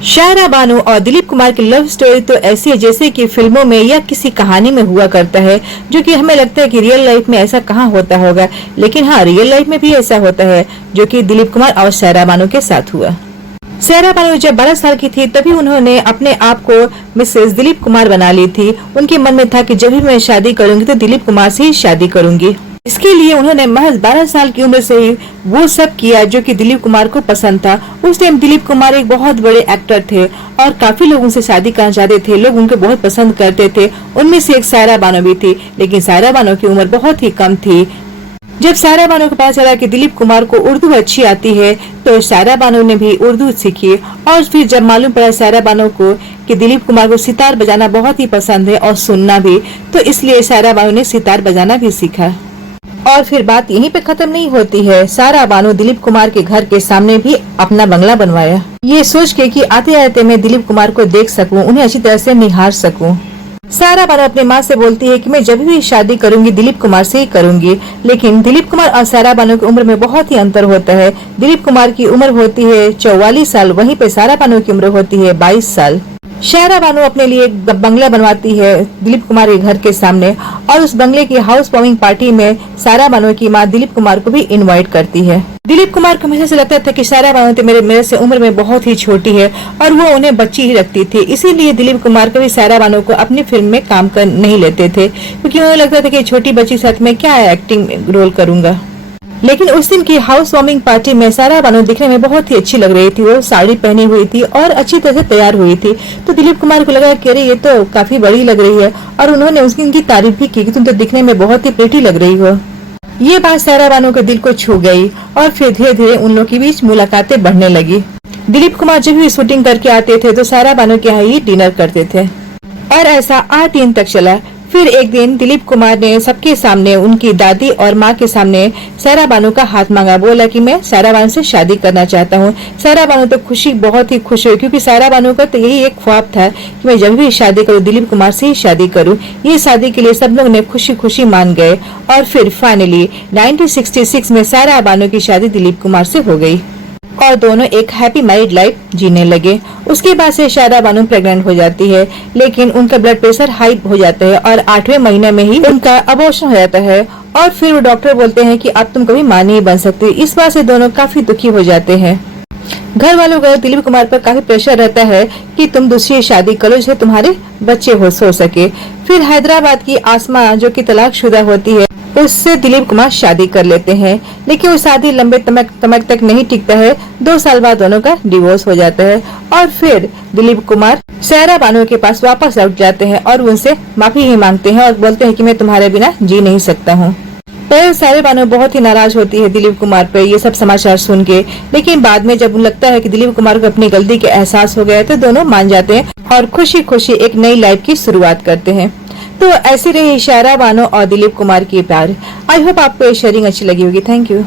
शायरा बानो और दिलीप कुमार की love story तो ऐसी है जैसे कि फिल्मों में या किसी कहानी में हुआ करता है, जो कि हमें लगता है कि रियल लाइफ में ऐसा कहाँ होता होगा। लेकिन हाँ, रियल लाइफ में भी ऐसा होता है, जो कि दिलीप कुमार और शायरा बानो के साथ हुआ। शायरा बानो जब 12 साल की थी तभी उन्होंने अपने आप को मिसेस दिलीप कुमार बना ली थी। उनके मन में था कि जब भी मैं शादी करूंगी तो दिलीप कुमार से ही शादी करूंगी। इसके लिए उन्होंने महज 12 साल की उम्र से ही वो सब किया जो कि दिलीप कुमार को पसंद था। उस टाइम दिलीप कुमार एक बहुत बड़े एक्टर थे और काफी लोग उनसे शादी करना चाहते थे। लोग उनको बहुत पसंद करते थे। उनमें से एक शायरा बानो भी थी, लेकिन शायरा बानो की उम्र बहुत ही कम थी। जब शायरा बानो को पता चला कि दिलीप कुमार को उर्दू अच्छी आती है तो शायरा बानो ने भी उर्दू सीखी। और फिर जब मालूम पड़ा शायरा बानो को कि दिलीप कुमार को सितार बजाना बहुत ही पसंद है और सुनना भी, तो इसलिए शायरा बानो ने सितार बजाना भी सीखा। और फिर बात यहीं पे खत्म नहीं होती है। शायरा बानो दिलीप कुमार के घर के सामने भी अपना बंगला बनवाया, ये सोच के कि आते आते मैं दिलीप कुमार को देख सकूं, उन्हें अच्छी तरह से निहार सकूं। शायरा बानो अपनी माँ से बोलती है कि मैं जब भी शादी करूंगी दिलीप कुमार से ही करूंगी। लेकिन दिलीप कुमार और शायरा बानो की उम्र में बहुत ही अंतर होता है। दिलीप कुमार की उम्र होती है 44 साल, वहीं पे शायरा बानो की उम्र होती है 22 साल। शायरा बानो अपने लिए एक बंगला बनवाती है दिलीप कुमार के घर के सामने और उस बंगले की हाउस वार्मिंग पार्टी में शायरा बानो की माँ दिलीप कुमार को भी इनवाइट करती है। दिलीप कुमार को हमेशा से लगता था कि शायरा बानो तो मेरे से उम्र में बहुत ही छोटी है और वो उन्हें बच्ची ही रखती थी। इसीलिए दिलीप कुमार कभी शायरा बानो को अपनी फिल्म में काम कर नहीं लेते थे, क्योंकि उन्हें लगता था कि छोटी बच्ची के साथ में क्या एक्टिंग रोल करूंगा। लेकिन उस दिन की हाउस वार्मिंग पार्टी में शायरा बानो दिखने में बहुत ही अच्छी लग रही थी। वो साड़ी पहनी हुई थी और अच्छी तरह से तैयार हुई थी। तो दिलीप कुमार को लगा कि अरे ये तो काफी बड़ी लग रही है, और उन्होंने उनकी तारीफ भी की कि तुम तो दिखने में बहुत ही प्रिटी लग रही हो। ये बात शायरा बानो के दिल को छू गई और फिर धीरे धीरे उन लोगों के बीच मुलाकातें बढ़ने लगी। दिलीप कुमार जब भी शूटिंग करके आते थे तो शायरा बानो के यहाँ ही डिनर करते थे और ऐसा 8 दिन तक चला। फिर एक दिन दिलीप कुमार ने सबके सामने, उनकी दादी और माँ के सामने शायरा बानो का हाथ मांगा। बोला कि मैं शायरा बानो से शादी करना चाहता हूँ। शायरा बानो तो बहुत ही खुश हुई, क्योंकि शायरा बानो का तो यही एक ख्वाब था कि मैं जब भी शादी करूँ दिलीप कुमार से ही शादी करूँ। ये शादी के लिए सब लोग ने खुशी खुशी मान गए और फिर फाइनली 1966 में शायरा बानो की शादी दिलीप कुमार से हो गई और दोनों एक हैप्पी मैरिड लाइफ जीने लगे। उसके बाद से शायरा बानो प्रेग्नेंट हो जाती है, लेकिन उनका ब्लड प्रेशर हाई हो जाता है और 8वें महीने में ही उनका अबॉर्शन हो जाता है। और फिर वो डॉक्टर बोलते हैं कि अब तुम कभी मां नहीं बन सकती। इस बात से दोनों काफी दुखी हो जाते हैं। घर वालों का दिलीप कुमार पर काफी प्रेशर रहता है कि तुम दूसरी शादी करो जिससे तुम्हारे बच्चे हो सके। फिर हैदराबाद की आसमा, जो कि तलाकशुदा होती है, उससे दिलीप कुमार शादी कर लेते हैं। लेकिन वो शादी लंबे समय तक नहीं टिकता है। 2 साल बाद दोनों का डिवोर्स हो जाता है और फिर दिलीप कुमार शायरा बानो के पास वापस लौट जाते हैं और उनसे माफी ही मांगते हैं और बोलते हैं कि मैं तुम्हारे बिना जी नहीं सकता हूँ। पहले शायरा बानो बहुत ही नाराज होती है दिलीप कुमार पे ये सब समाचार सुन के, लेकिन बाद में जब लगता है कि दिलीप कुमार को अपनी गलती का एहसास हो गया है तो दोनों मान जाते हैं और खुशी खुशी एक नई लाइफ की शुरुआत करते हैं। तो ऐसी रही शायरा बानो और दिलीप कुमार की प्यार। आई होप आपको ये शेयरिंग अच्छी लगी होगी। Thank you.